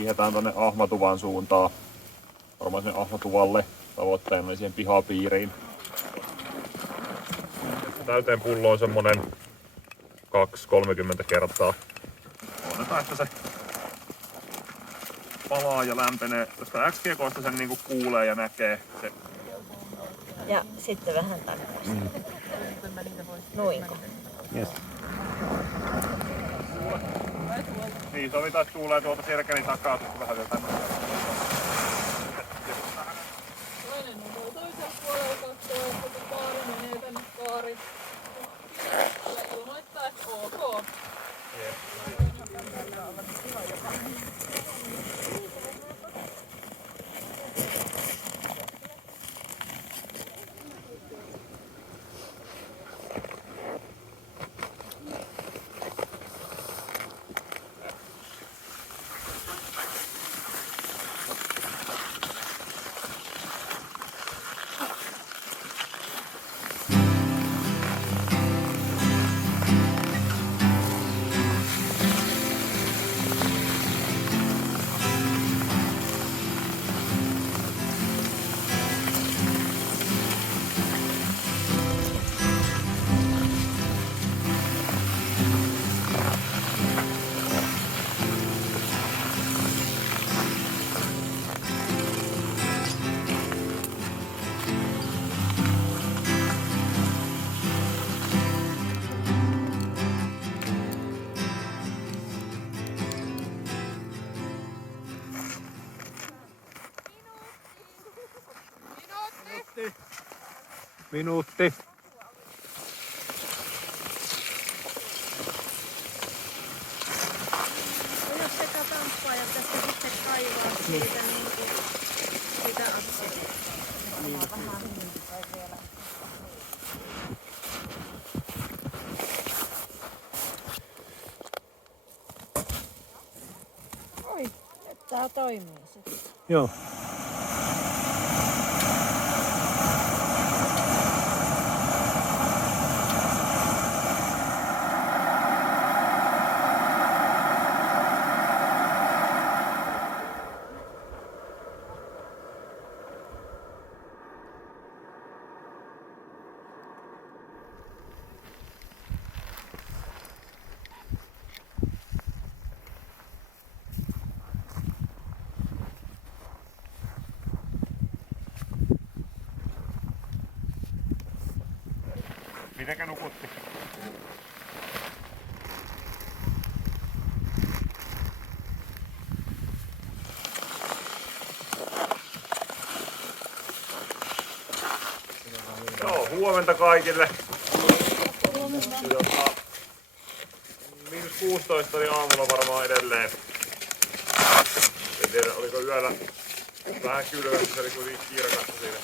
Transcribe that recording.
hiihetään tonne Ahmatuvan suuntaan. Varmaan sinne Ahmatuvalle tavoitteena siihen pihapiiriin. Täyteen pullo on semmonen 2-30 kertaa. Odotetaan, että se palaa ja lämpenee. Tuosta XGK:sta sen niinku kuulee ja näkee. Se. Ja sitten vähän takaisin. Noinko? Yes. Niin, sovitaan, että tuulee tuolta Sirkelin takaa vähän vielä tänne. Toinen on tuolla toisella puolella katsoo, että kun kaari menee tänne kaari. Ja ilmoittaa, että ok. Minuutti. Jos sekä tamppaa ja tästä sitten kaivaa siitä, niin sitä akselia. Oi, tää toimii sitten. Joo. Mitenkä nukutti? Joo, huomenta kaikille. Miinus 16 niin aamulla varmaan edelleen. En tiedä, oliko yöllä vähän kylmä, se oli kuitenkin kirkasta siinä.